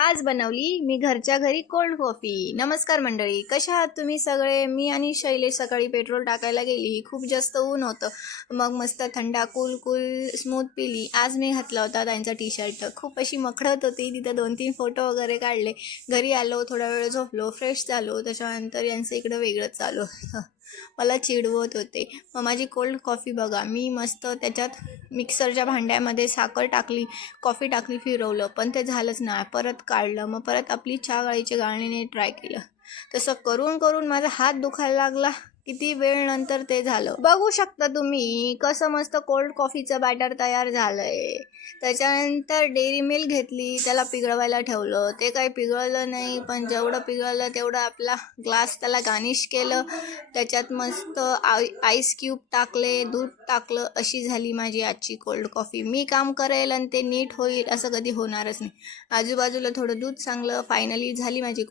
आज बनवली मी घरच्या घरी कोल्ड कॉफी। नमस्कार मंडळी, कशा आहात तुम्ही सगळे? मी आणि शैलेश सकाळी पेट्रोल टाकायला गेली, खूप जास्त ऊन होतं, मग मस्त थंडा कूल कूल स्मूथ पिली। आज मी घातला होता त्यांचा टी शर्ट, खूप अशी मखळत होती तिथं। 2-3 फोटो वगैरे काढले, घरी आलो, थोडा वेळ झोपलो, फ्रेश झालो, त्याच्यानंतर यांचं इकडं वेगळंच चालू होतं, मला चिडवत होते। मग माझी कोल्ड कॉफी बघा, मी मस्त त्याच्यात मिक्सरच्या भांड्यामध्ये साखर टाकली, कॉफी टाकली, फिरवलं, पण ते झालंच नाही। परत काढलं, मग परत आपली चहा गाळीच्या गाळणीने ट्राय केलं, तसं करून करून माझा हात दुखायला लागला। किती वेळ नंतर ते झालं, बघू शकता तुम्ही कसं मस्त कोल्ड कॉफीचं बॅटर तयार झालंय। त्याच्यानंतर डेअरी मिल्क घेतली, त्याला पिघळवायला ठेवलं, ते काही पिघळलं नाही, पण जेवढं पिघळलं तेवढं आपला ग्लास त्याला गार्निश केलं, त्याच्यात मस्त आईस क्यूब टाकले, दूध टाकलं, अशी झाली माझी आजची कोल्ड कॉफी। मी काम करेल आणि ते नीट होईल असं कधी होणारच नाही। आजूबाजूला थोडं दूध चांगलं, फायनली झाली माझी